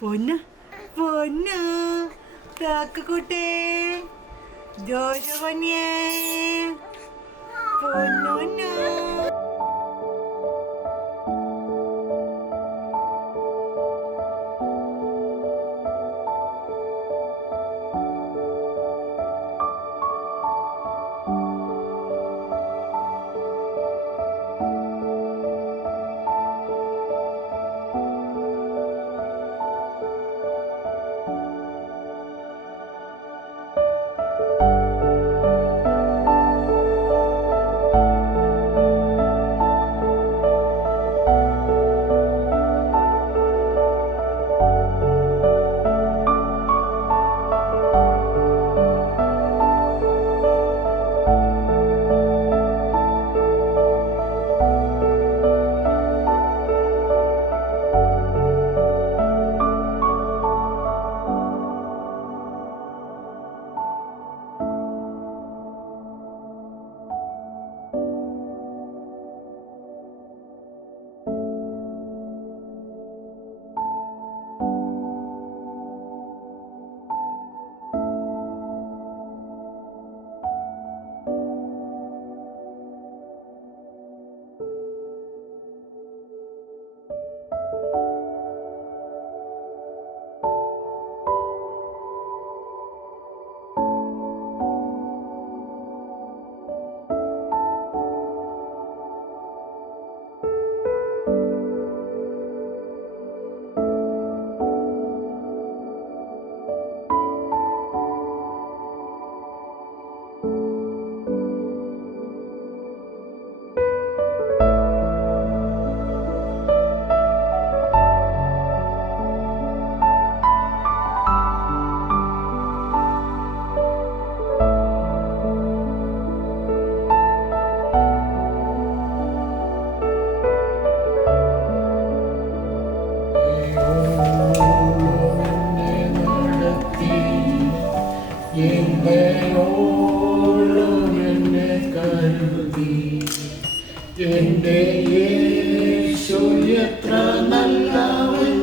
പൊന്ന് പൊന്ന് കാക്കക്കൂട്ടേ ജോജ പൊന്നിയേ പൊന്നു. എന്റെ യേശു എത്ര നല്ലവൻ,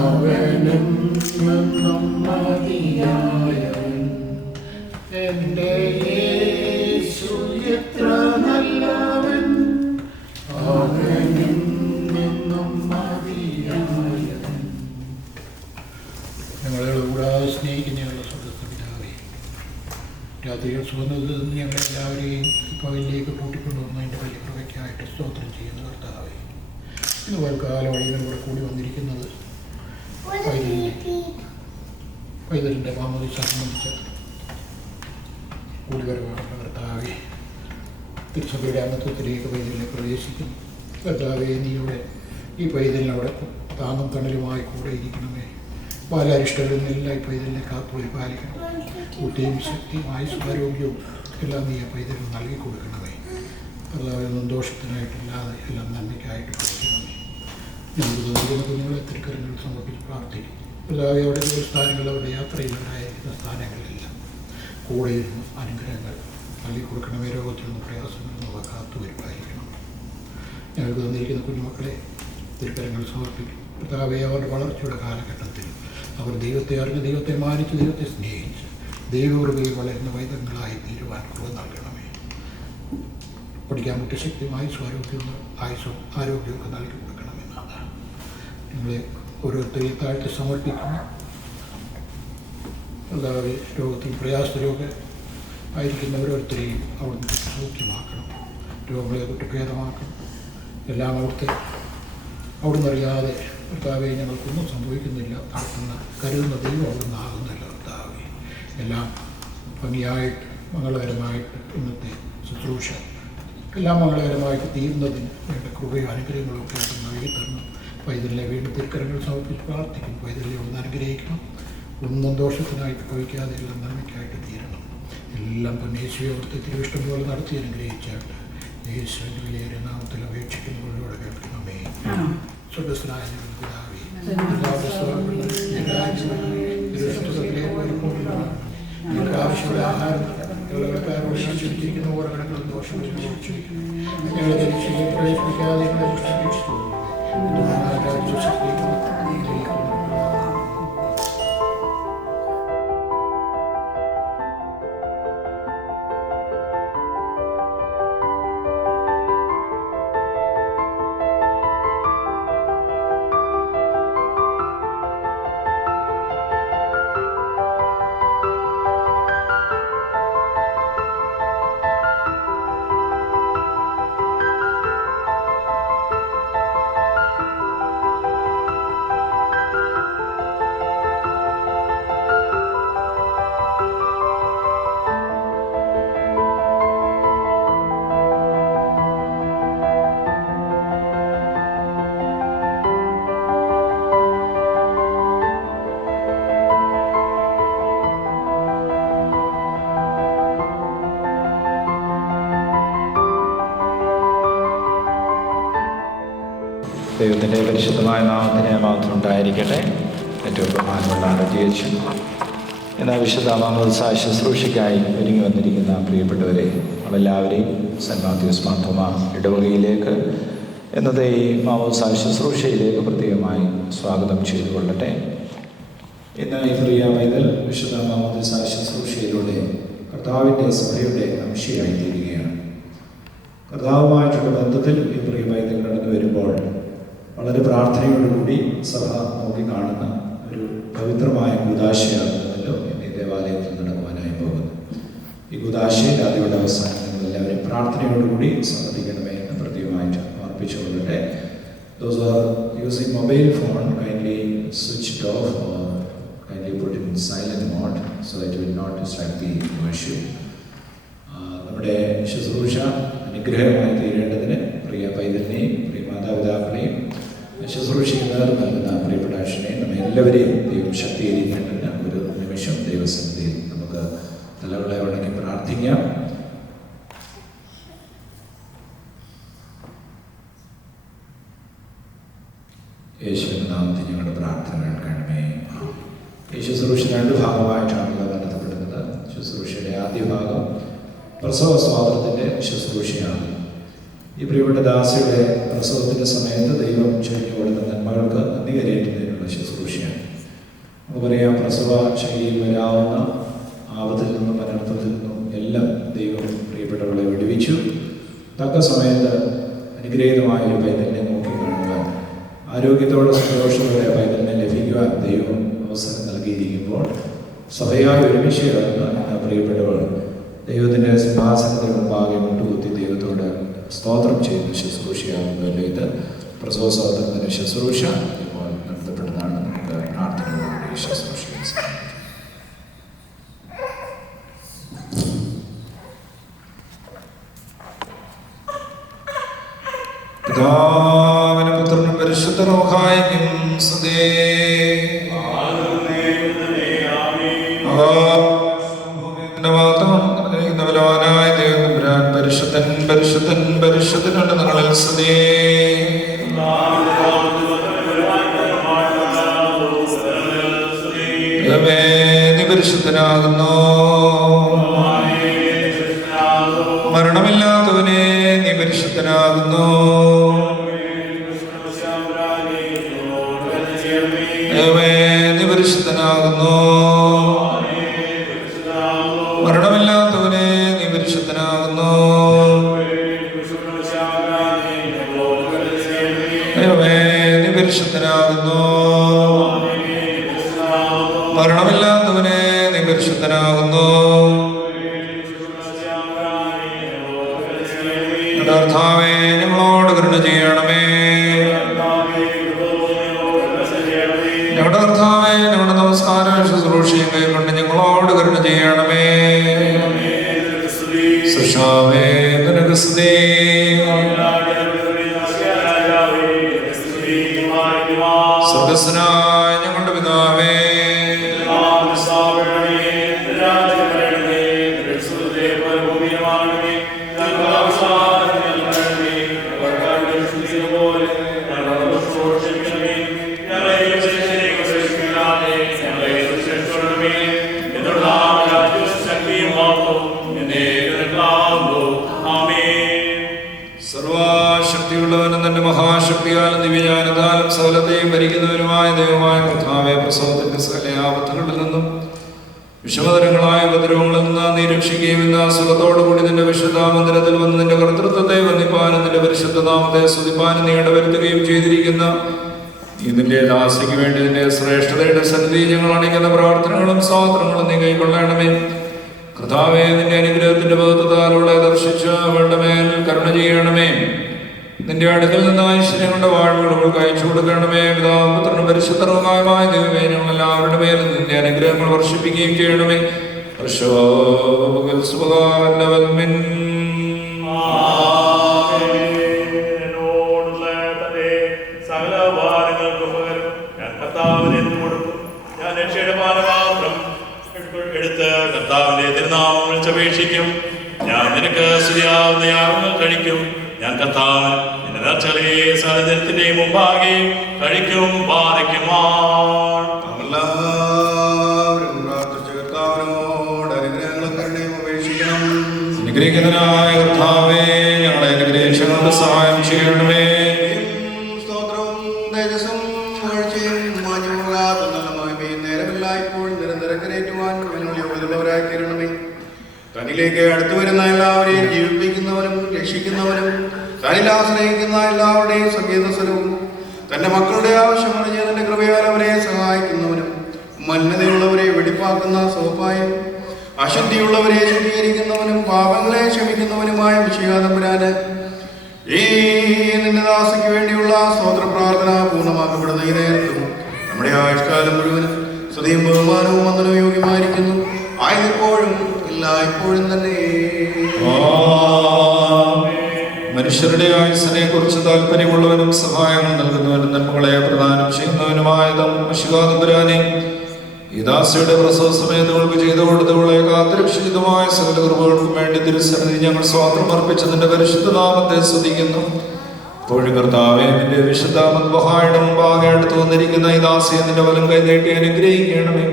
അവനും എന്നും മതിയായവൻ. എന്റെ യേശു എത്ര നല്ലവൻ, അവനും എന്നും മതിയായവൻ. ഞങ്ങളെ കൂടാതെ സ്നേഹിക്കുന്നതിനുള്ള സ്വർഗ്ഗസ്ഥ പിതാവേ, രാത്രികൾ സുഖന്നത് ഞങ്ങളെല്ലാവരെയും പകലിലേക്ക് കൂട്ടിക്കൊണ്ടുവന്ന് എൻ്റെ വലിയ കൃപയ്ക്കായിട്ട് സ്തോത്രം ചെയ്യുന്ന കർത്താവേ, ഇന്ന് കാലം ഇവിടെ കൂടി വന്നിരിക്കുന്നത് പൈതലിൻ്റെ മാമോദീസ സംബന്ധിച്ച് കൂടിവരവാണ് കർത്താവേ. തിരുസഭയുടെ അംഗത്വത്തിലേക്ക് പൈതലിനെ പ്രവേശിക്കുന്നു കർത്താവേ. നീയുടെ ഈ പൈതലിനവിടെ താങ്ങും തണലുമായി കൂടെ ഇരിക്കണമേ. ബാലാരിഷ്ടകളിൽ നിന്നെല്ലാം ഈ പൈതലിനെ കാത്തുപരിപാലിക്കണം. ബുദ്ധിയും ശക്തിയും ആയുസ്സും ആരോഗ്യവും എല്ലാം നീ ആ പൈതലിന് നൽകി കൊടുക്കണമേ. കർത്താവേ, സന്തോഷത്തിനായിട്ടില്ലാതെ എല്ലാം നന്മയ്ക്കായിട്ട് കൊടുക്കണമേ. ഞങ്ങൾക്ക് നൽകുന്ന കുഞ്ഞുങ്ങളെ തിരുക്കരങ്ങളിൽ സമർപ്പിച്ച് പ്രാർത്ഥിക്കും. കർത്താവേ, അവിടെ സ്ഥാനങ്ങൾ അവരുടെ യാത്രയിലുണ്ടായിരിക്കുന്ന സ്ഥാനങ്ങളിലെല്ലാം കൂടെ ഇരുന്ന് അനുഗ്രഹങ്ങൾ നൽകി കൊടുക്കണമേ. രോഗത്തിൽ നിന്ന് പ്രയാസങ്ങളിൽ നിന്ന് കാത്തുപരിപാലിക്കണം. ഞങ്ങൾക്ക് തന്നിരിക്കുന്ന കുഞ്ഞുമക്കളെ തിരുക്കരങ്ങൾ സമർപ്പിക്കും. കർത്താവേ, അവരുടെ വളർച്ചയുടെ കാലഘട്ടത്തിൽ അവർ ദൈവത്തെ അറിഞ്ഞ്, ദൈവത്തെ മാനിച്ച്, ദൈവത്തെ സ്നേഹിച്ച് ദൈവകൃപയിൽ വളരുന്ന വൈദഗ്ധ്യങ്ങളായി തീരുവാൻ കൃപ നൽകണമേ. പഠിക്കാൻ പറ്റിയ ശക്തിയുമായി ആയുസ്സും ആരോഗ്യമൊക്കെ നൽകി കൊടുക്കണമെന്നാണ് ഞങ്ങളെ ഓരോരുത്തരെയും താഴ്ത്തി സമർപ്പിക്കുന്നു. കർത്താവേ, രോഗത്തിൽ പ്രയാസരോഗം ആയിരിക്കുന്ന ഓരോരുത്തരെയും അവിടുന്ന് സൗഖ്യമാക്കണം. രോഗങ്ങളെ തൊട്ട് ഭേദമാക്കണം. എല്ലാം അവിടുന്ന് അറിയാതെ കർത്താവെ ഞങ്ങൾക്കൊന്നും സംഭവിക്കുന്നില്ല. നടത്തുന്ന കരുതുന്ന ദൈവം അവിടുന്ന് ആകുന്നില്ല. കർത്താവെ, എല്ലാം ഭംഗിയായിട്ട് മംഗളകരമായിട്ട് ഇന്നത്തെ ശുശ്രൂഷ എല്ലാം മംഗളകരമായിട്ട് തീരുന്നതിന് വേണ്ട കൃപയും അനുഗ്രഹങ്ങളും ഒക്കെ അവിടുന്ന് നൽകി തരണം. പൈതലിനെ വീണ്ടും തിരുക്കരങ്ങൾ സമർപ്പിച്ച് പ്രാർത്ഥിക്കും. പൈതലിനെ അവിടുന്ന് അനുഗ്രഹിക്കണം. ഒന്നും ദോഷത്തിനായിട്ട് ഭവിക്കാതെ എല്ലാം നന്മയ്ക്കായിട്ട് തീരണം. എല്ലാം പൊന്നേശുവെ അവിടുത്തെ തിരുവിഷ്ടം പോലെ നടത്തി അനുഗ്രഹിച്ചായിട്ട് യേശുവിൻ്റെ വിലയേറിയ നാമത്തിൽ അപേക്ഷിക്കുന്നവരോട് കേൾക്കണമേ. സ്വർഗ്ഗസ്ഥനായ ഞങ്ങളുടെ പിതാവേ, ഞങ്ങൾക്ക് ആവശ്യമുള്ള ആഹാരം ഞങ്ങളെക്കാരോട് ശിക്ഷിച്ചിരിക്കുന്ന ഓരോ ദോഷം ഞങ്ങളെ ധരിച്ച് പ്രവേശിപ്പിക്കാതെ ഞങ്ങളെ രക്ഷിച്ചു. ദൈവത്തിൻ്റെ പരിശുദ്ധമായ നാമത്തിന് മാത്രം ഉണ്ടായിരിക്കട്ടെ. ഏറ്റവും ബഹുമാനമുള്ള അധ്യക്ഷൻ, എന്നാൽ വിശുദ്ധ മാമോദിസ ശുശ്രൂഷയ്ക്കായി ഒരുങ്ങി വന്നിരിക്കുന്ന പ്രിയപ്പെട്ടവരെ, നമ്മളെല്ലാവരെയും സെൻറ്റ് മാത്യൂസ് മാർത്തോമാ ഇടവകയിലേക്ക് എന്നത്തെ ഈ മാമോദിസ ശുശ്രൂഷയിലേക്ക് പ്രത്യേകമായി സ്വാഗതം ചെയ്തുകൊള്ളട്ടെ. ഇന്ന് ഈ പ്രിയ പൈതൽ വിശുദ്ധ മാമോദിസ ശുശ്രൂഷയിലൂടെ കർത്താവിൻ്റെ സഭയുടെ അംശയായി തീരുകയാണ്. കർത്താവുമായിട്ടുള്ള ബന്ധത്തിൽ ഈ പ്രിയ പൈതൽ കടന്നു വരുമ്പോൾ വളരെ പ്രാർത്ഥനയോടുകൂടി സഭ നോക്കിക്കാണുന്ന ഒരു പവിത്രമായ കൂദാശയാകുന്നല്ലോ ഇന്ന് ഈ ദേവാലയത്തിൽ നടക്കുവാനായി പോകുന്നു. ഈ കൂദാശയിൽ ആദ്യയുടെ അവസാനം നിങ്ങൾ എല്ലാവരും പ്രാർത്ഥനയോടുകൂടി സംബന്ധിക്കണമേ എന്ന് പ്രത്യേകമായിട്ട് ഓർപ്പിച്ചുകൊള്ളട്ടെ. Those who are using mobile phone, kindly switch it off or kindly put it in silent mode so that it will not distract the worship. നമ്മുടെ ശുശ്രൂഷ അനുഗ്രഹമായി തീരേണ്ടതിന് പ്രിയ പൈതലിനെയും പ്രിയ മാതാപിതാക്കളെയും ശുശ്രൂഷയ്ക്ക് നൽകുന്ന പ്രിയപ്പെട്ട അച്ഛനെയും നമ്മെ എല്ലാവരെയും ദൈവം ശക്തീകരിക്കേണ്ടതിന് ഒരു നിമിഷം ദൈവസന്നിധിയിൽ നമുക്ക് തലകളെ വണങ്ങി പ്രാർത്ഥിക്കാം. യേശുവിൻ്റെ നാമത്തിൽ ഞങ്ങളുടെ പ്രാർത്ഥന കേൾക്കണമേ. ഈ ശുശ്രൂഷ രണ്ട് ഭാഗമായിട്ടാണല്ലോ നടത്തപ്പെടുന്നത്. ശുശ്രൂഷയുടെ ആദ്യ ഭാഗം പ്രസവ സ്വാതന്ത്ര്യത്തിൻ്റെ ശുശ്രൂഷയാണ്. ഈ പ്രിയപ്പെട്ട ദാസിയുടെ പ്രസവത്തിൻ്റെ സമയത്ത് ദൈവം ചൊരിഞ്ഞു കൊടുത്ത നന്മകൾക്ക് നന്ദി കരയേറ്റുന്നതിനുള്ള ശുശ്രൂഷയാണ്. നമുക്കറിയാം, പ്രസവ ശൈലിയിൽ വരാവുന്ന ആപത്തിൽ നിന്നും അനർത്ഥത്തിൽ നിന്നും എല്ലാം ദൈവം പ്രിയപ്പെട്ടവളെ വിടുവിച്ചു. തക്ക സമയത്ത് അനുഗ്രഹീതമായ ഒരു പൈതലിനെ നോക്കി കാണുവാൻ, ആരോഗ്യത്തോടെ സന്തോഷത്തോടെ പൈതലിനെ ലഭിക്കുവാൻ ദൈവം അവസരം നൽകിയിരിക്കുമ്പോൾ സഭയായി ഒരുമിച്ച് ചേർന്ന് പ്രിയപ്പെട്ടവൾ ദൈവത്തിൻ്റെ സിംഹാസനത്തിന് മുമ്പാകെ മുട്ടുകുത്തി ദൈവത്തോട് സ്തോത്രം ചെയ്യുന്ന ശുശ്രൂഷയാകുന്നല്ലോ ഇത്. പ്രസവ സ്വാതന്ത്ര്യത്തിൻ്റെ ശുശ്രൂഷ ഇപ്പോൾ നടത്തപ്പെടുന്നതാണ്. നമുക്ക് പ്രാർത്ഥനയോടുകൂടി ശുശ്രൂഷ പിതാവിനും പുത്രനും പരിശുദ്ധ റൂഹായിക്കും സ്തുതി. ബലവാനായ ദൈവം പരിശുദ്ധൻ പരിശുദ്ധൻ പരിശുദ്ധനുണ്ട് നിങ്ങളിൽ സ്തുതി. നീ പരിശുദ്ധനാകുന്നു. മരണമില്ലാത്തവനെ നീ പരിശുദ്ധനാകുന്നു. നീ പരിശുദ്ധനാകുന്നു. മരണമില്ലാത്തവനെ നീ പരിശുദ്ധനാകുന്നു. നീ പരിശുദ്ധനാകുന്നു. മരണമില്ലാത്തവനെ നീ പരിശുദ്ധനാകുന്നു. കർത്താവേ, ഞങ്ങളോട് കരുണ ചെയ്യണമേ. ഞങ്ങളുടെ കർത്താവേ, ഞങ്ങളുടെ നമസ്കാര ശുശ്രൂഷയും കൈക്കൊണ്ട് ഞങ്ങളോട് കരുണ ചെയ്യണമേ. സൃഷ്ടാവേ, നിനക്ക് സ്തുതി. സ്വർഗ്ഗസ്ഥനായ ഞങ്ങളുടെ പിതാവേ, സർവശക്തിയുള്ളവനും തന്റെ മഹാശക്തിയാലും ദിവ്യജ്ഞാനത്താലും സകലത്തെയും ഭരിക്കുന്നവരുമായ ദൈവമായ കർത്താവേ, പ്രസവത്തിന്റെ സകല ആപത്തുകളിൽ നിന്നും വിഷമതരങ്ങളായ ഉപദ്രവങ്ങളിൽ നിന്ന് നീ രക്ഷിക്കുകയും ഇന്ന് അസുഖത്തോടുകൂടി നിന്റെ വിശുദ്ധ മന്ദിരത്തിൽ വന്ന് നിന്റെ കർത്തൃത്വത്തെ വന്ദിപ്പാനും നിന്റെ പരിശുദ്ധ നാമത്തെ സ്തുതിപ്പാനും നീ ഇടവരുത്തുകയും ചെയ്തിരിക്കുന്ന ഇതിന്റെ ദാസിക്ക് വേണ്ടി നിന്റെ ശ്രേഷ്ഠതയുടെ സന്നിധി ഞങ്ങൾ അണിക്കുന്ന പ്രാർത്ഥനകളും സ്തോത്രങ്ങളും നീ കൈക്കൊള്ളണമേ. കർത്താവേ, നിന്റെ അനുഗ്രഹത്തിന്റെ ബഹുത്വത്താലൂടെ ദർശിച്ച് അവളുടെ മേൽ കരുണ ചെയ്യണമേ. നിന്റെ അടുക്കൽ നിന്ന് ഐശ്വര്യങ്ങളുടെ വാഴ്വുകൾ അയച്ചു കൊടുക്കണമേ. പിതാവും പുത്രനും പരിശുദ്ധ റൂഹായുമായ ദൈവമേ, ഞങ്ങളെല്ലാവരുടെ മേലും നിന്റെ അനുഗ്രഹങ്ങൾ വർഷിപ്പിക്കുകയും ചെയ്യണമേ. എടുത്ത് കർത്താവിന്റെ തിരുനാമം വിളിച്ചപേക്ഷിക്കും. ഞാൻ നിനക്ക് സ്തുതിയാവുന്ന യാഗങ്ങൾ കഴിക്കും. ഞാൻ കർത്താവിന് നിന്നെ നേർച്ചകളെ സകലജനത്തിന്റെ മുമ്പാകെ കഴിക്കും പാലിക്കുമാർ. എല്ലാവരും പ്രാർത്ഥിച്ച് കർത്താവിനോട് അനുഗ്രഹങ്ങളും കരുണയും അപേക്ഷിക്കണം. അനുഗ്രഹിക്കുന്നതിനായ കർത്താവേ, ഞങ്ങളെ അനുഗ്രഹിച്ചവർക്ക് സഹായം ചെയ്യണമേ. സ്തോത്രവും തേജസ്സും വാഴ്ചയും മാഞ്ഞുപോകാത്ത നല്ല മഹിമയും നേരമില്ലായ്പോഴും നിരന്തരം കരേറ്റുവാൻ ഞങ്ങൾ യോഗ്യതയുള്ളവരായി തീരണമേ. തന്നിലേക്ക് അടുത്തു വരുന്ന എല്ലാവരെയും ജീവിപ്പിക്കുന്നവനും രക്ഷിക്കുന്നവനും തന്നിൽ ആശ്രയിക്കുന്ന എല്ലാവരുടെയും സംഗീതസ്വരവും തന്റെ മക്കളുടെ ആവശ്യമറിഞ്ഞ് തന്റെ കൃപയാൽ അവരെ സഹായിക്കുന്നവനും മലിനതയുള്ളവരെ വെടിപ്പാക്കുന്ന സോപ്പായും അശുദ്ധിയുള്ളവരെ ശുദ്ധീകരിക്കുന്നവനും പാപങ്ങളെ ക്ഷമിക്കുന്നവനുമായ വിഷയാതമ്പുരാന് ഈ നിന്റെ ദാസയ്ക്ക് വേണ്ടിയുള്ള സ്തോത്ര പ്രാർത്ഥന പൂർണ്ണമാക്കപ്പെടുന്ന ഈ നേരത്തും നമ്മുടെ ആയുഷ്കാലം മുഴുവനും സ്തുതിയും ബഹുമാനവും വന്ദനവും യോഗ്യമായിരിക്കുന്നു. ആയതിപ്പോഴും ഇപ്പോഴും തന്നെ. മനുഷ്യരുടെ ആയുസ്സിനെ കുറിച്ച് താല്പര്യമുള്ളവനും സഹായങ്ങൾ നൽകുന്നവനും നന്മകളെ പ്രദാനം ചെയ്യുന്നവനുമായ തമ്പുരാനെ, ഈ ദാസിയുടെ പ്രസവ സമയത്തുകൾക്ക് ചെയ്തു കൊടുത്തവളെ കാത്തുരക്ഷിതമായ സകല കൃപകൾക്കും വേണ്ടി തിരുസന്നിധി ഞങ്ങൾ സ്വാതന്ത്ര്യം അർപ്പിച്ചതിന്റെ പരിശുദ്ധ നാമത്തെ സ്തുതിക്കുന്നു. ഇപ്പോഴും കർത്താവേ, നിന്റെ വിശുദ്ധ മദ്ബഹായുടെ മുമ്പാകെ അടുത്ത് വന്നിരിക്കുന്ന ഈ ദാസിയെ നിന്റെ വലം കൈ നീട്ടി അനുഗ്രഹിക്കണമേ.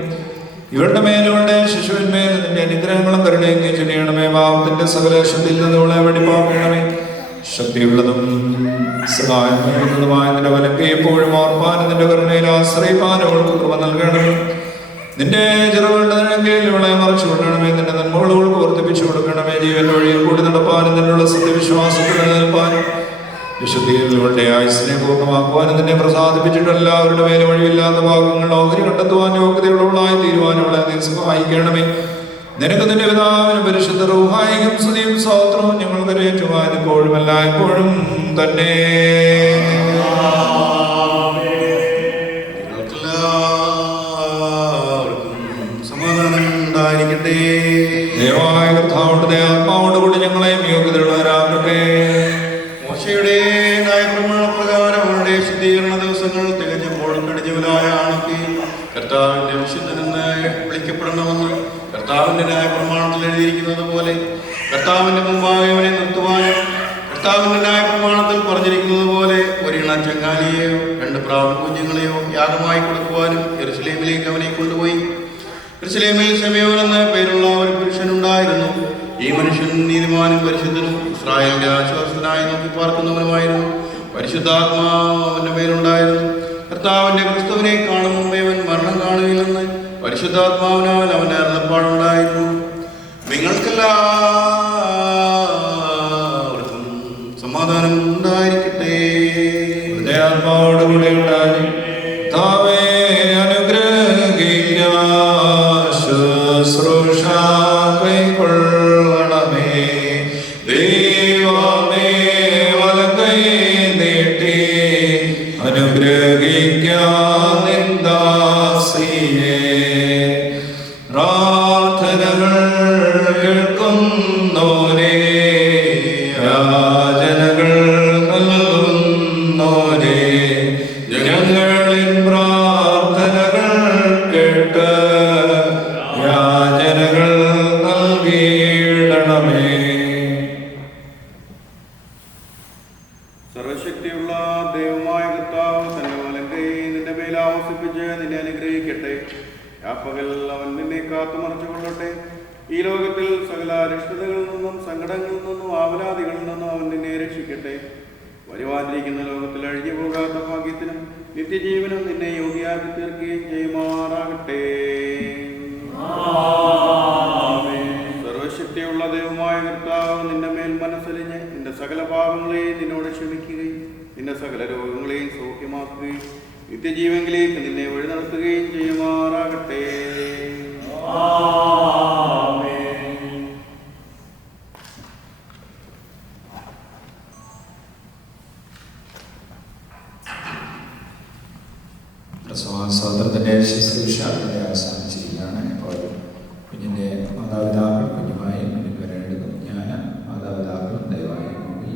ഇവരുടെ മേലുകളുടെ ശിശുവിന്മേൽ നിന്റെ അനുഗ്രഹങ്ങളും കരുണയും നീ ചൊരിയണമേ. പാപത്തിന്റെ സകല ശക്തിയിൽ നിന്ന് ഇവളെ വെടിപ്പാക്കണമേ. ശക്തിയുള്ളതും സഹായം നൽകുന്നതുമായ നിന്റെ വലങ്കെ എപ്പോഴും ഓർപ്പാനും നിന്റെ കരുണയിൽ ആശ്രയിപ്പാനും അവൾക്ക് കൃപ നൽകണമേ. നിന്റെ ചെറുകളുടെ നിഴലിൽ ഇവളെ മറച്ചു കൊള്ളണമേ. നിന്റെ നന്മകളോൾക്ക് വർദ്ധിപ്പിച്ചു കൊടുക്കണമേ. ജീവൻ വഴിയിൽ കൂടി നടപ്പാനും നിന്നുള്ള സത്യവിശ്വാസത്തിൽ നിലനിൽപ്പാനും വിശുദ്ധിയിൽ ഇവളുടെ ആയുസ്സിനെ പൂർണ്ണമാക്കുവാനും നിന്നെ പ്രസാദിപ്പിച്ചിട്ട് എല്ലാവരുടെ മേലെ വഴിയില്ലാത്ത ഭാഗങ്ങൾ ഓഹരി കണ്ടെത്തുവാൻ യോഗ്യതയുള്ളവളായി തീരുവാനും അവളെ നീ സഹായിക്കണമേ. നിനക്ക് നിന്റെ പിതാവിനും പരിശുദ്ധ റൂഹായിക്കും സ്തുതിയും സ്തോത്രവും ഞങ്ങൾ കരയേറ്റുവാൻ ഇപ്പോഴും എല്ലായ്പ്പോഴും തന്നെ. സമാധാനം ഉണ്ടായിരിക്കട്ടെ. ദൈവമായ കർത്താവിന്റെ ആത്മാവോട് കൂടി ഞങ്ങളെയും യോഗ്യതയുള്ളവരാകട്ടെ. മോശയുടെ ന്യായപ്രമാണപ്രകാരം അവരുടെ ശുദ്ധീകരണ ദിവസങ്ങൾ തികഞ്ഞപ്പോഴും കടിഞ്ഞവനായ ആണൊക്കെ കർത്താവിന്റെ വിശുദ്ധനെന്ന് വിളിക്കപ്പെടണമെന്ന് കർത്താവിന്റെ ന്യായപ്രമാണത്തിൽ എഴുതിയിരിക്കുന്നത് പോലെ കർത്താവിന്റെ മുമ്പാകെ അവനെ നിർത്തുവാനും കർത്താവിന്റെ ന്യായപ്രമാണത്തിൽ പറഞ്ഞിരിക്കുന്നത് പോലെ ഒരിണ ചങ്ങാലിയെയോ 2 പ്രാവ് കുഞ്ഞുങ്ങളെയോ യാഗമായി കൊടുക്കുവാനും യെരുശലേമിലേക്ക് അവനെ കൊണ്ടുപോയി. യെരുശലേമിൽ ശമയോൻ എന്ന പേരുള്ള ഒരു പുരുഷനുണ്ടായിരുന്നു. ഈ മനുഷ്യൻ നീതിമാനും പരിശുദ്ധനും ഇസ്രായേലിന്റെ ആശ്വാസത്തിനായി നോക്കി പാർക്കുന്നവനുമായിരുന്നു. പരിശുദ്ധാത്മാവ് അവന്റെ മേലുണ്ടായിരുന്നു. കർത്താവിന്റെ ക്രിസ്തുവിനെ കാണും മുമ്പേ അവൻ മരണം കാണുകയില്ലെന്ന് പരിശുദ്ധാത്മാവിനാൽ അവന്റെ അരുളപ്പാടുണ്ടായിരുന്നു. നിങ്ങൾക്കെല്ലാവർക്കും സമാധാനം ഉണ്ടായിരിക്കട്ടെ. ആത്മാവോട് കൂടെ ഉണ്ടായി താവേ അനുഗ്രഹിക്കുക. ശുശ്രൂഷ കൈക്കൊള്ളണമേ. ദൈവമേ വലങ്കൈ നീട്ടി അനുഗ്രഹിക്കാൻ നിന്ദാസിയെ. പ്രാർത്ഥനകൾ കേൾക്കുന്നോരേ, യാചനകൾ നൽകുന്നോരേ, ഞങ്ങളിൻ പ്രാർത്ഥനകൾ കേട്ട് യാചനകൾ നൽകിയിടണമേ. സർവശക്തിയുള്ള ദൈവമായ കർത്താവ് തന്റെ വലങ്കൈ നിന്റെ മേൽ ആവസിപ്പിച്ച് നിന്നെ അനുഗ്രഹിക്കട്ടെ. പകൽ അവൻ നിന്നെ കാത്തുമറച്ചു കൊള്ളട്ടെ. ഈ ലോകത്തിൽ സകല അരിഷ്ടതകളിൽ നിന്നും സങ്കടങ്ങളിൽ നിന്നും ആവലാദികളിൽ നിന്നും അവൻ നിന്നെ രക്ഷിക്കട്ടെ. വരുവാനിരിക്കുന്ന ലോകത്തിൽ അഴിഞ്ഞു പോകാത്ത ഭാഗ്യത്തിനും നിത്യജീവനും നിന്നെ യോഗ്യയാക്കി തീർക്കുകയും ചെയ്യുമാറാകട്ടെ. സർവശക്തിയുള്ള ദൈവമായ കർത്താവ് നിന്റെ മേൽ മനസ്സലിഞ്ഞ് നിന്റെ സകല പാപങ്ങളെയും നിന്നോട് ക്ഷമിക്കുകയും നിന്റെ സകല രോഗങ്ങളെയും സൗഖ്യമാക്കുകയും നിത്യജീവനിലേക്ക് നിന്നെ വഴി നടത്തുകയും ചെയ്യുമാറാകട്ടെ. സഹോദരത്തിന്റെ ശുശ്രൂഷ അവസാനിച്ചിരിക്കുകയാണ്. ഇപ്പോൾ കുഞ്ഞിൻ്റെ മാതാപിതാക്കൾ കുഞ്ഞുമായി മുന്നിൽ വരേണ്ടതും ഞാൻ മാതാപിതാക്കളും ദയവായി മുമ്പിൽ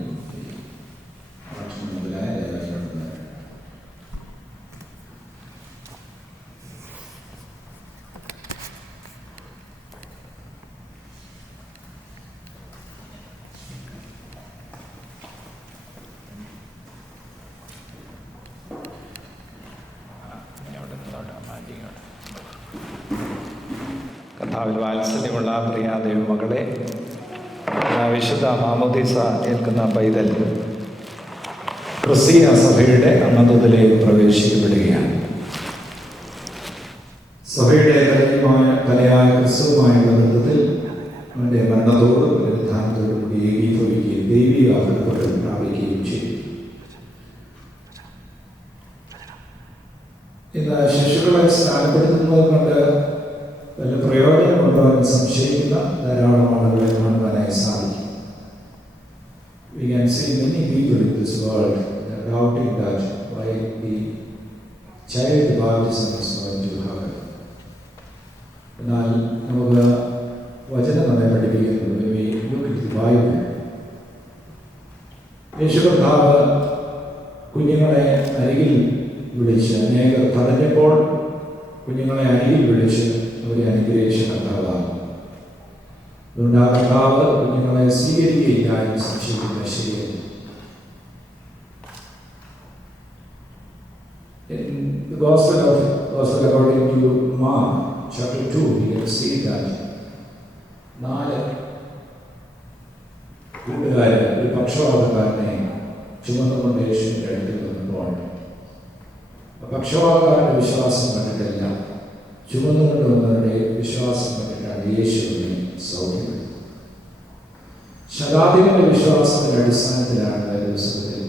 മുമ്പിലായ ദയവായി കൊണ്ടുവരാം. കർത്താവിൽ വാത്സല്യമുള്ള പ്രിയ ദൈവമക്കളെ, വിശുദ്ധ മാമോദീസ ഏൽക്കുന്ന പൈതൽ ക്രിസ്തീയ സഭയുടെ അന്നതത്തിലേക്ക് പ്രവേശിക്കപ്പെടുകയാണ്. സഭയുടെ കലയായ ക്രിസ്തുവുമായുള്ള ബന്ധത്തിൽ അവൻ്റെ മരണത്തോടും പുനരുത്ഥാനത്തോടും കൂടി ഏകീഭവിക്കുകയും ദൈവിക അർപ്പണം പ്രാപിക്കുകയും ചെയ്യും. ഇന്ന് ശിശുക്കളെ സ്നാനപ്പെടുത്തുന്നത് കൊണ്ട് വല്ല പ്രയോജനമുണ്ടോ എന്ന് സംശയിക്കുന്ന ധാരാളം ആളുകളെ കാണുവാനായി സാധിക്കും. We can see many people in this world doubting that why the child baptism is going to happen. എന്നാൽ നമുക്ക് വചനം നമ്മെ പഠിപ്പിക്കുന്നത് യേശു കർത്താവ് കുഞ്ഞുങ്ങളെ അരികിൽ വിളിച്ച് അനേകർ തടഞ്ഞപ്പോൾ കുഞ്ഞുങ്ങളെ അരികിൽ വിളിച്ച് അവരെ അനുഗ്രഹിച്ച കർത്താവാണ്. അതുകൊണ്ട് ആ കർത്താവ് കുഞ്ഞുങ്ങളെ സ്വീകരിക്കുകയില്ല എന്ന് സംശയിക്കുന്ന ശരിയല്ല. In the Gospel according to Mark chapter 2, we can see that 4 കൂട്ടുകാരൻ ഒരു പക്ഷപാതക്കാരനെ ചുമന്നുകൊണ്ട് യേശുവിൻ്റെ അടുത്ത് വന്നപ്പോൾ പക്ഷപാതക്കാരൻ്റെ വിശ്വാസം കണ്ടിട്ടില്ല, ചുമന്നുകൊണ്ട് വന്നവരുടെ വിശ്വാസം കണ്ടിട്ടാണ് യേശുവിനെ സൗഖ്യപ്പെടുന്നത്. ശതാധിപന്റെ വിശ്വാസത്തിന്റെ അടിസ്ഥാനത്തിലാണ് ദിവസത്തിൽ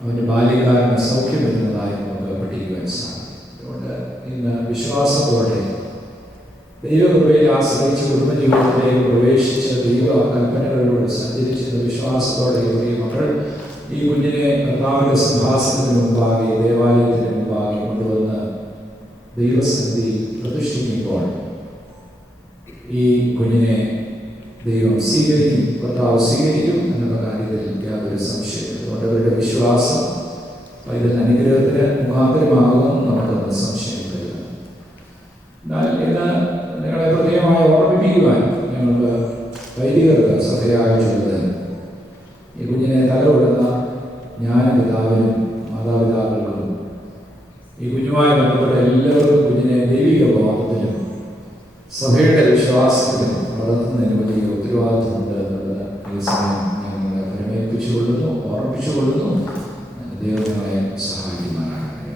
അവൻ്റെ ബാല്യക്കാരന് സൗഖ്യം വരുന്നതായി നമുക്ക് പഠിക്കുവാൻ സാധിക്കും. അതുകൊണ്ട് ഇന്ന് വിശ്വാസത്തോടെ ദൈവകൃപയിൽ ആശ്രയിച്ച് കുടുംബജീവിതത്തിലേക്ക് പ്രവേശിച്ച് ദൈവ കൽപ്പനകളിലൂടെ സഞ്ചരിച്ചിരുന്ന വിശ്വാസത്തോടെ ഈ മക്കൾ ഈ കുഞ്ഞിനെ കർത്താവിന്റെ സിംഹാസനത്തിന് മുമ്പാകെ ദേവാലയത്തിന് മുമ്പാകെ കൊണ്ടുവന്ന് ദൈവസന്നിധി പ്രതിഷ്ഠിക്കുമ്പോൾ ഈ കുഞ്ഞിനെ ദൈവം സ്വീകരിക്കും, കർത്താവ് സ്വീകരിക്കും എന്നുള്ള കാര്യത്തിൽ യാതൊരു സംശയം. അതുകൊണ്ട് അവരുടെ വിശ്വാസം ഇതിൻ്റെ അനുഗ്രഹത്തിന് മുഖാന്തരമാകുമെന്ന് നമുക്കൊന്ന് സംശയം കരുതാം. എന്നാൽ ഇന്ന് നിങ്ങളെ പ്രത്യേകമായി ഓർമ്മിപ്പിക്കുവാൻ ഞങ്ങൾക്ക് വൈദികർക്ക് സഭയായിട്ടുള്ളത് ഈ കുഞ്ഞിനെ തലകൊടുന്ന ജ്ഞാനപിതാവിനും മാതാപിതാക്കൾക്കും ഈ കുഞ്ഞുമായി ബന്ധപ്പെട്ട എല്ലാവർക്കും കുഞ്ഞിനെ ദൈവിക ബോധത്തിലും സഭയുടെ വിശ്വാസത്തിലും വളർത്തുന്നതിന് വലിയ ഉത്തരവാദിത്വമുണ്ട് എന്നുള്ളത് ഈ സമയം ഞങ്ങളെ പരിമേൽപ്പിച്ചുകൊള്ളുന്നു, ഓർമ്മിപ്പിച്ചുകൊള്ളുന്നു. ദൈവങ്ങളെ സഹായിക്കുമാറാകട്ടെ.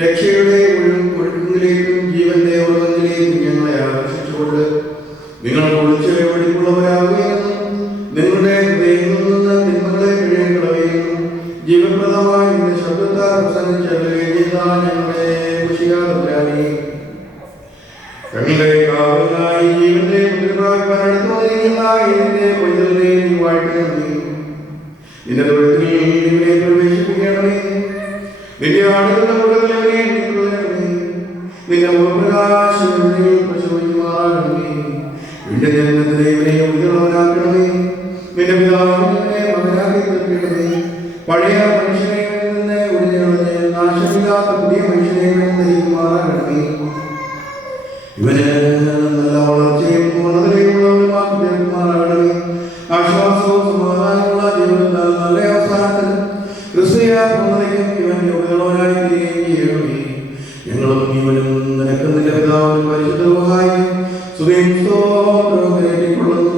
രക്ഷയുടെ ഒഴുക്കിലേക്കും ജീവന്റെ ഞങ്ങളുടെ കുശിയാതമ്പുരാനെ, ഞങ്ങളുടെ കാവലായി ജീവന്റെ മുദ്രപ്രാപിപ്പാനടുത്ത് വന്നിരിക്കുന്ന ഇതിന്റെ പൈതലിനെ നീ വാഴ്ത്തണമേ. നിന്റെ തൊഴുത്തിൽ ഇവരെ പ്രവേശിപ്പിക്കണമേ. നിന്റെ ആടുകളുടെ കൂട്ടത്തിലവരെ എണ്ണിക്കൊള്ളണമേ. നിന്റെ മുഖപ്രകാശത്തിൽ പ്രശോഭിക്കുമാറാകണമേ. നിന്റെ ജനനത്തിലെ ഇവരെ ഉയർന്നവനാക്കണമേ. നിന്റെ പിതാവിനെ മകനാക്കി തീർക്കണമേ. പഴയ മനുഷ്യനെ നിന്ന് ഉടനെ നാശമില്ലാത്ത പുതിയ മനുഷ്യനെ നയിക്കുമാറാകണമേ. ഇവന് നല്ല വളർച്ചയും പൂർണ്ണതയുള്ളവരുമാക്കി തീർക്കുമാറാകണമേ. ആശ്വാസവും സമാധാനമുള്ള ജീവിതത്താൽ നല്ല അവസാനത്തിൽ ക്രിസ്തീയ പൂർണ്ണതയ്ക്കും ഇവൻ യോഗ്യതയുള്ളവനായി തീരുകയും ചെയ്യണമേ. ഞങ്ങളും ഇവനും നിനക്കും നിന്റെ പിതാവിനും പരിശുദ്ധ റൂഹായും സ്തുതിയും സ്തോത്രവും കരേറ്റിക്കൊള്ളുന്നു.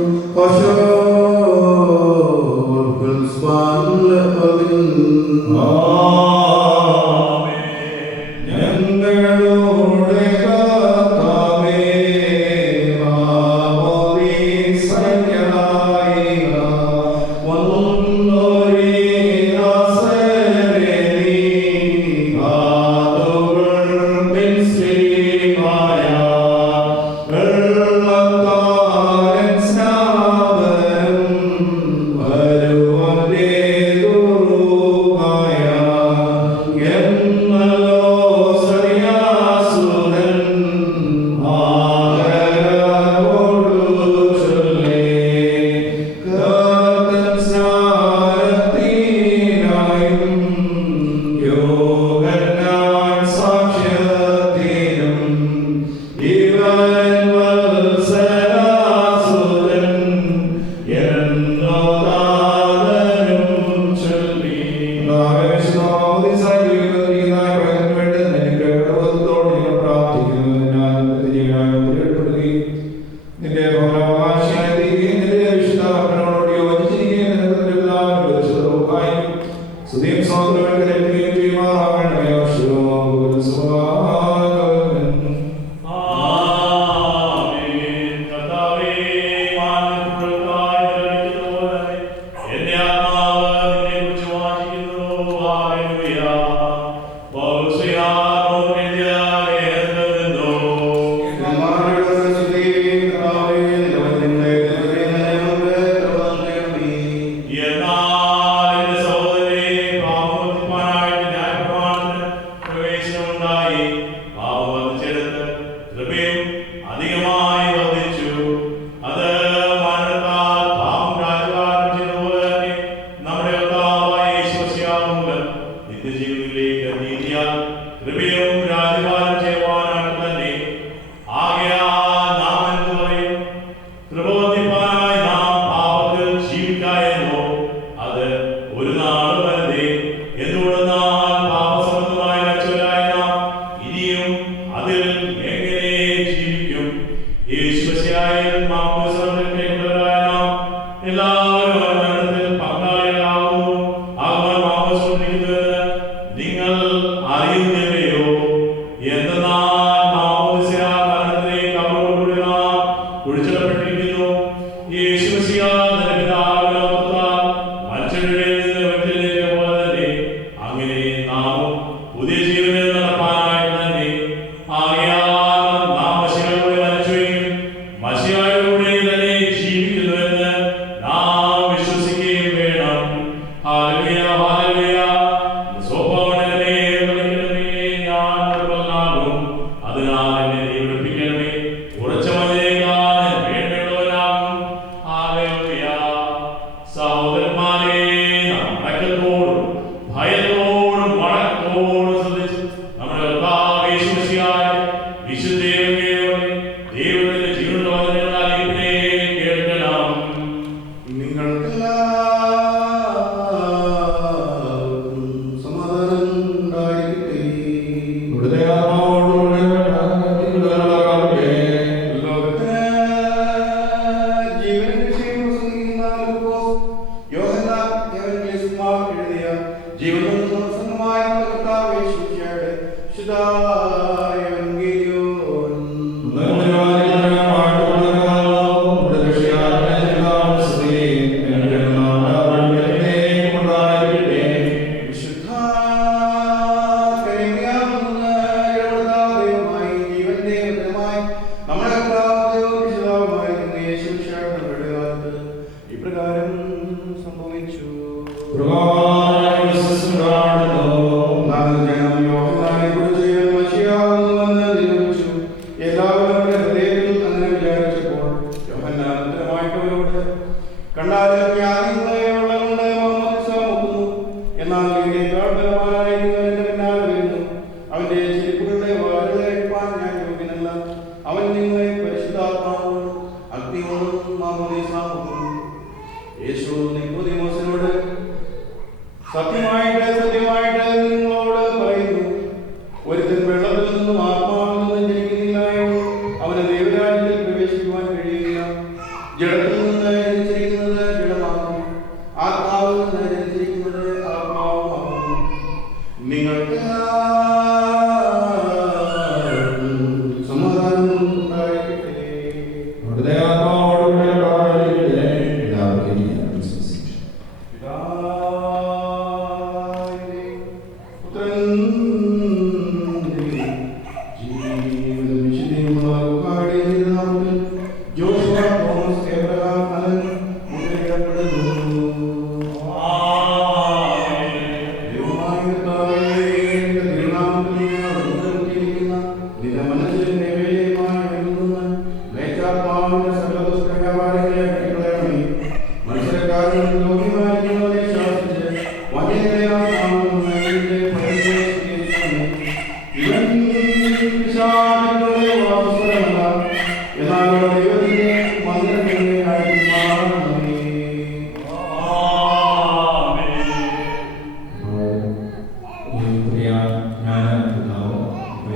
ഞാൻ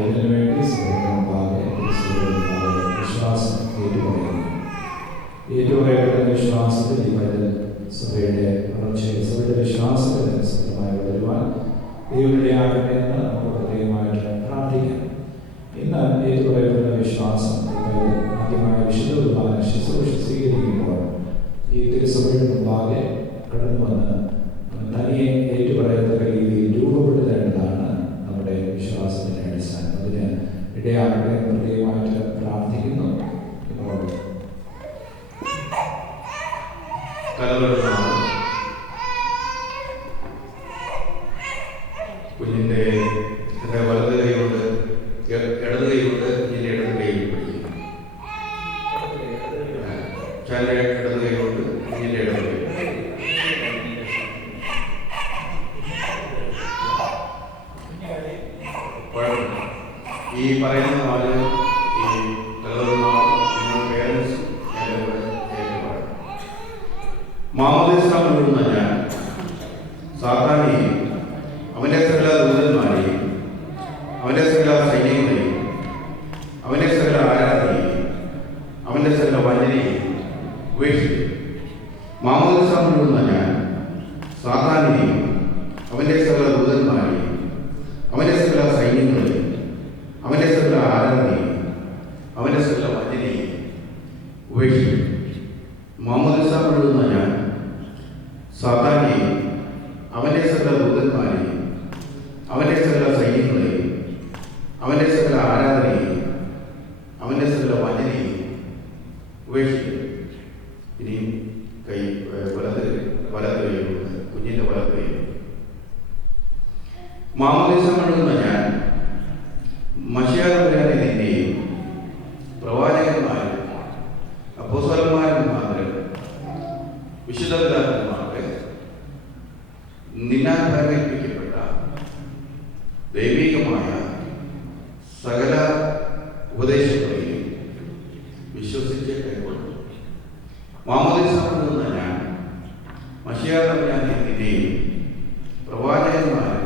ഇതിനു വേണ്ടി വിശ്വാസം ഏറ്റുപറയപ്പെട്ട വിശ്വാസത്തിൽ ഈ പൈതൽ സഭയുടെ വളർച്ചയിൽ സഭയുടെ വിശ്വാസത്തിൽ സത്യമായി വളരുവാൻ ദൈവങ്ങളുടെ ആകട്ടെ എന്ന് നമുക്ക് പ്രത്യേകമായിട്ട് പ്രാർത്ഥിക്കാം. ഇന്ന് ഏറ്റുപറയപ്പെട്ട വിശ്വാസം ആദ്യമായ വിശുദ്ധ കുർബാന ശുശ്രൂഷ സ്വീകരിക്കുമ്പോൾ ഈ തിരുസഭയുടെ മുമ്പാകെ കടന്നു വന്ന് തനിയെ ഏറ്റുപറയത്തക്ക രീതിയിൽ രൂപപ്പെടുത്തേണ്ടതാണ് നമ്മുടെ വിശ്വാസത്തിന്റെ അടിസ്ഥാനം. അതിന് ഇടയാകട്ടെ പ്രത്യേകമായിട്ട് പ്രാർത്ഥിക്കുന്നു. ഇപ്പോൾ കുഞ്ഞിൻ്റെ വലത് കൈകൊണ്ട് ഇടത് കൈകൊണ്ട് കുഞ്ഞിൻ്റെ ഇടത് കൈയിൽ പിടിക്കും. ഇടത് കൈകൊണ്ട് കുഞ്ഞിൻ്റെ ഇടത് കൈ ഈ പറയുന്ന നാല് ഈ പേരൻസ് മാമോദിസ മുഴുവൻ ഞാൻ സാത്താനെയും അവൻ്റെ സകല ദൂതന്മാരെയും അവൻ്റെ സകല സൈന്യങ്ങളെയും അവൻ്റെ സകല ആരാധനയെയും അവൻ്റെ സകല വചനയെയും ഉപേക്ഷിക്കും. മാമോദിസ മുഴുവൻ ഞാൻ സാത്താനെയും അവൻ്റെ സകല ദൂതന്മാരെയും അവൻ്റെ സകല സൈന്യങ്ങളെയും അവൻ്റെ സകല ആരാധനയെയും അവൻ്റെ സകല വചനയെയും ഉപേക്ഷിക്കും. മാമോദിസ മുഴുവൻ ഞാൻ സാത്താനെയും അവൻ്റെ സകല ദൂതന്മാരെയും അവൻ്റെ സകല സൈന്യങ്ങളെയും അവൻ്റെ സകല ആരാധനയെയും അവൻ്റെ സകല വചനയെയും ഉപേക്ഷിക്കും. ഇനിയും കൈ വലത് കൈയുണ്ട് കുഞ്ഞിൻ്റെ വലത് കൈ. മാമോദിസ മുഴുവൻ ഞാൻ മശിഹാതമ്പുരാനെ നിന്നെയും പ്രവാചകന്മാരും അപ്പോസ്തലന്മാരും മുഖാന്തരം വിശുദ്ധ പിതാക്കന്മാർക്ക് നിന്നാൽ ഫലമേൽപ്പിക്കപ്പെട്ട ദൈവികമായ സകല ഉപദേശങ്ങളെയും വിശ്വസിച്ച് കൈക്കൊള്ളും. മാമോദിസ മുഴുവൻ ഞാൻ മശിഹാതമ്പുരാനെ നിന്നെയും പ്രവാചകന്മാരും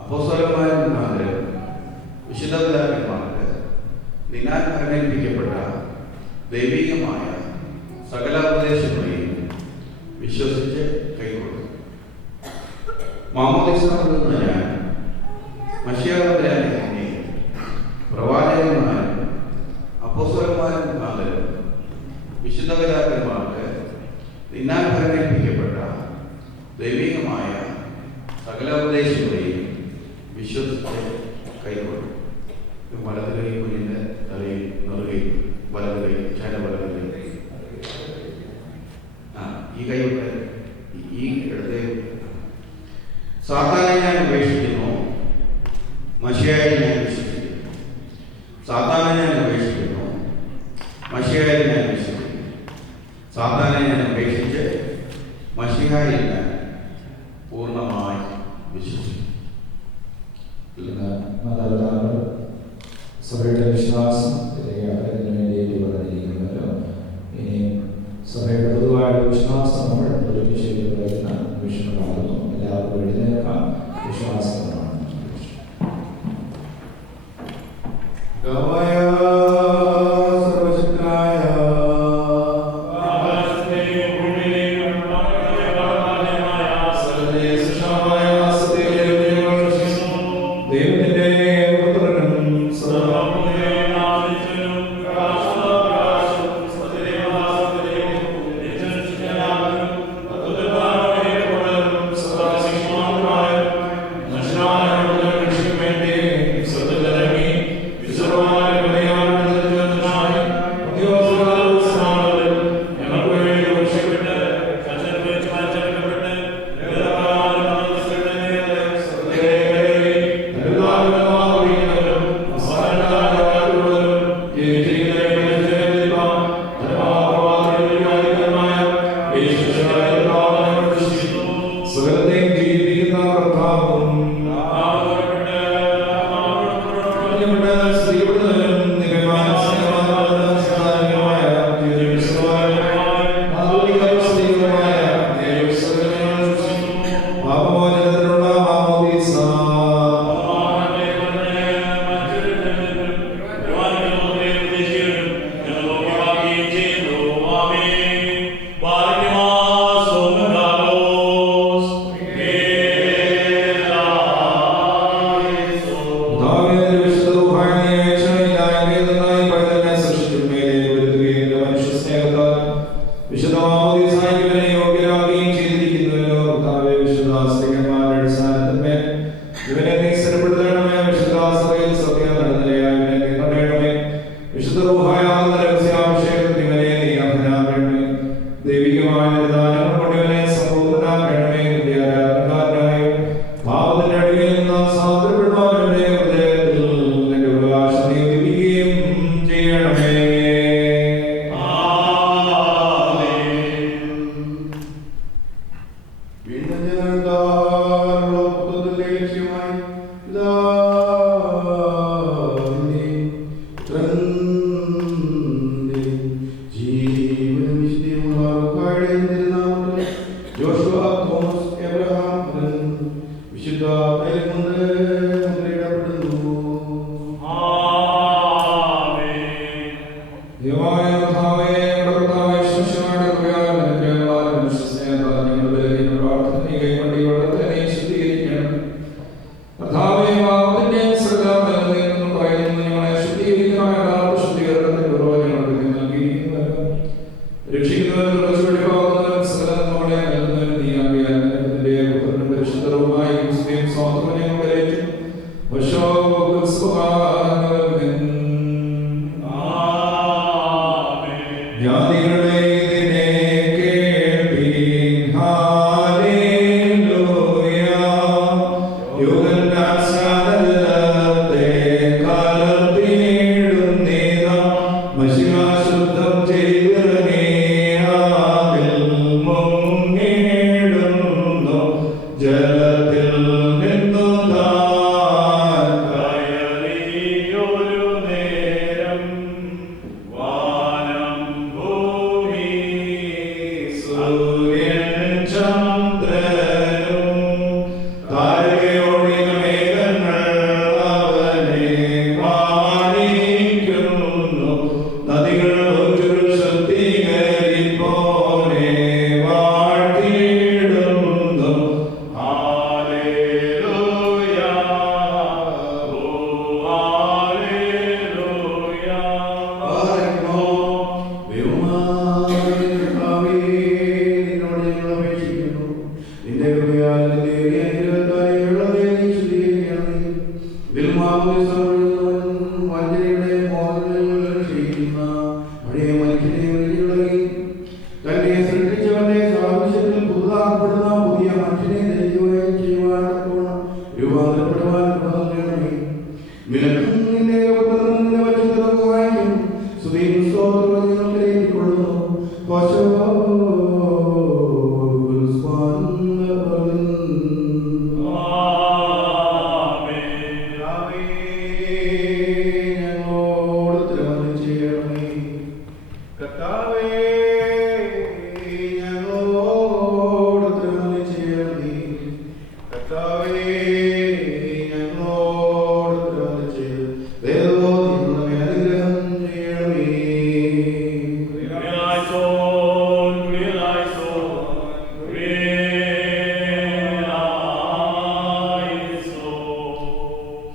അപ്പോസ്തലന്മാരും മുഖാന്തരം വിശുദ്ധ പിതാക്കന്മാർക്ക് നിന്നാൽ ഫലമേൽപ്പിക്കപ്പെട്ട ദൈവികമായ സകല ഉപദേശങ്ങളെയും വിശ്വസിച്ച് കൈക്കൊള്ളും. മാമോദിസ മുഴുവൻ ഞാൻ മശിഹാതമ്പുരാനെ നിന്നെയും പ്രവാചകന്മാരും അപ്പോസ്തലന്മാരും മുഖാന്തരം വിശുദ്ധ പിതാക്കന്മാർക്ക് നിന്നാൽ ഫലമേൽപ്പിക്കപ്പെട്ട ദൈവികമായ സകല ഉപദേശങ്ങളെയും വിശ്വസിച്ച് കൈക്കൊള്ളും. വലത് കൈ കുഞ്ഞിൻ്റെ തലയിൽ നെറുകയും വലത് കൈ വലത് കൈ ഈ കൈവിട്ട് ഈ ഇടത്തെ സാത്താനെ ഞാൻ ഉപേക്ഷിക്കുന്നു, മശിഹായെ ഞാൻ വിശ്വസിക്കുന്നു. സാത്താനെ ഞാൻ ഉപേക്ഷിക്കുന്നു, മശിഹായെ ഞാൻ വിശ്വസിക്കുന്നു. സാത്താനെ ഞാൻ ഉപേക്ഷിച്ച് മശിഹായെ ഞാൻ പൂർണ്ണമായി വിശ്വസിക്കുന്നു. മാതാപിതാക്കൾ സഭയുടെ വിശ്വാസം വേണ്ടി പറഞ്ഞിരിക്കുന്നവരോ ഇനി സഭയുടെ പൊതുവായ വിശ്വാസം നമ്മൾ ഒരുമിച്ച് പറയുന്ന നിമിഷങ്ങളാകുന്നു. എല്ലാവർക്കും എഴുന്നേൽക്കാം. വിശ്വാസമാണ് Amen.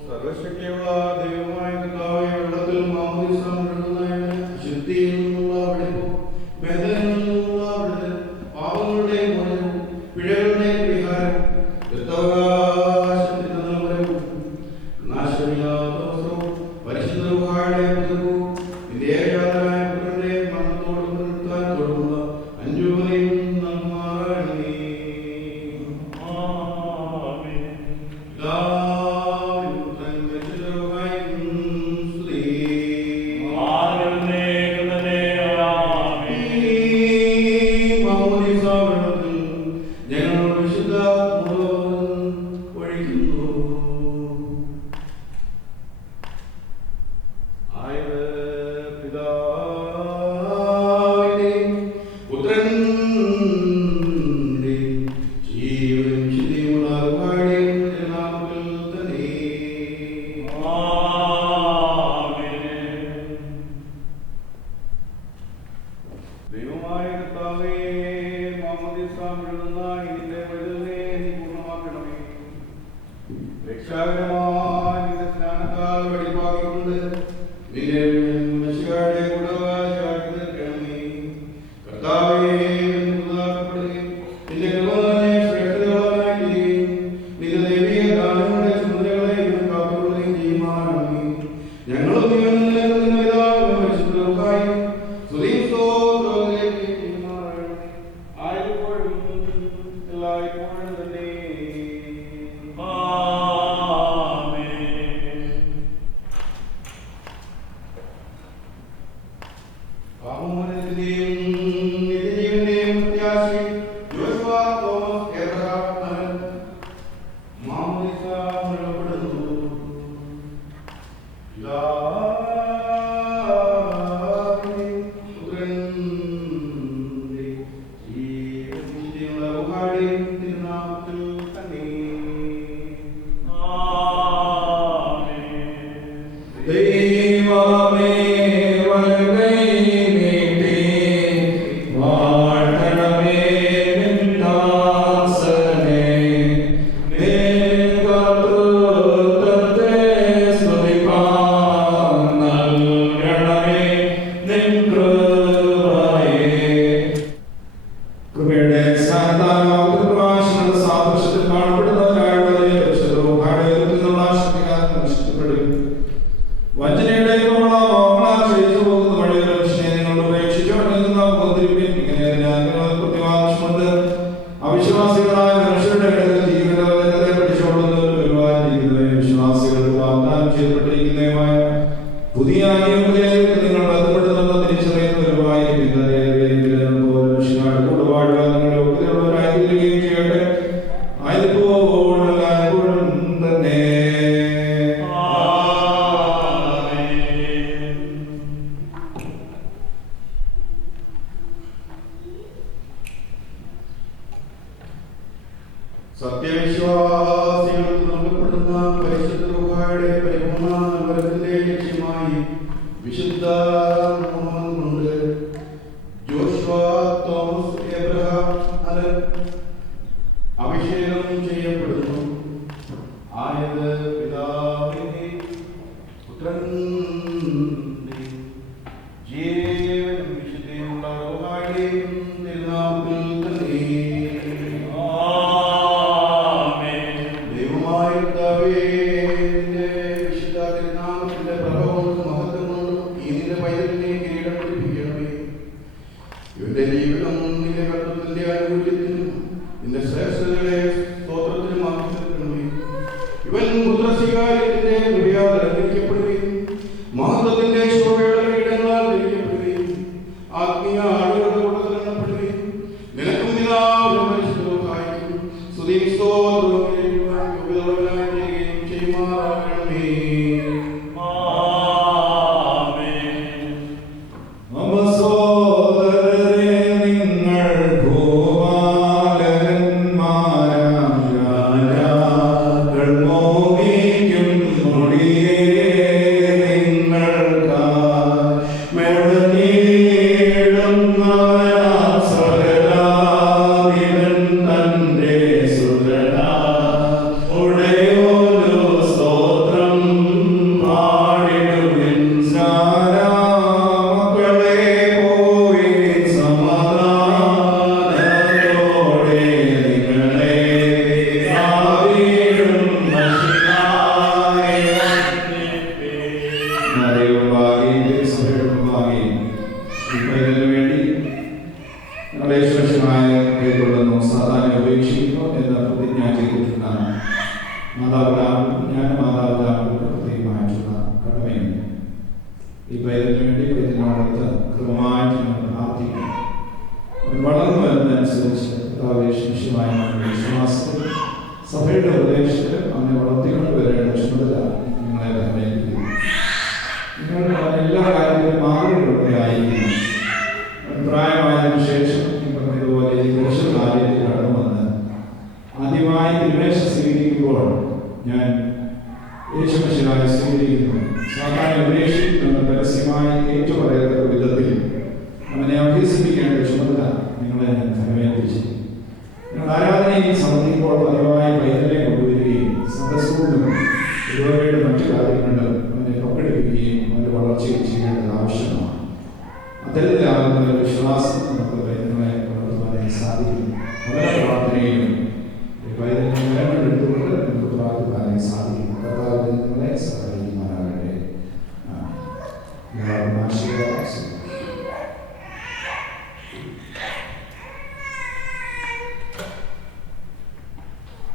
സർവശക്തിയുള്ള ദൈവം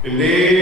Amen.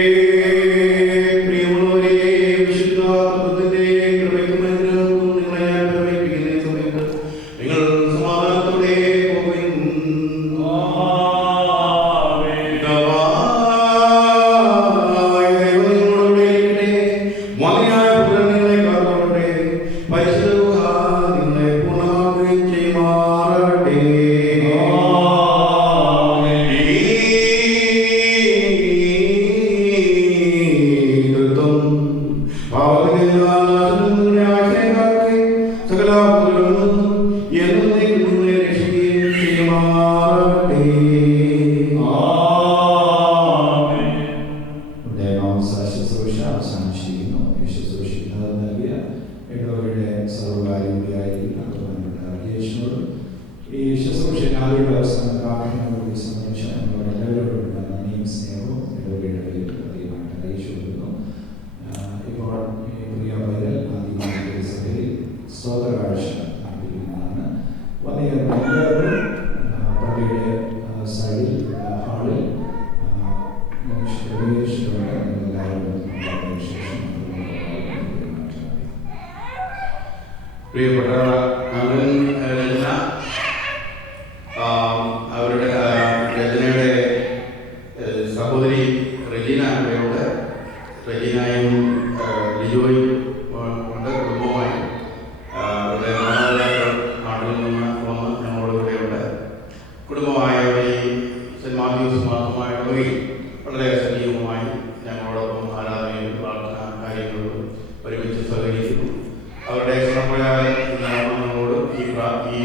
പ്രിയപ്പെട്ട മകൻ രചന, അവരുടെ രചനയുടെ സഹോദരി റെജീന അമ്മയുണ്ട്. റെജീനയും ലിജോയും ഉണ്ട്. കുടുംബമായി അവരുടെ മാതാപിതാക്കൾ നാട്ടിൽ നിന്ന് വന്ന് ഞങ്ങളുടെ കൂടെയുണ്ട്. കുടുംബമായ ഈ സെൻറ് മാത്യൂസ് മാത്രമായ വകയിൽ വളരെ സജീവമായി ഞങ്ങളോടൊപ്പം ആരാധനയിലും പ്രാർത്ഥന കാര്യങ്ങളിലും ഒരുമിച്ച് സഹകരിക്കുന്നു. അവരുടെ ശ്രമപ്രകാരം ഞങ്ങളോട് ഈ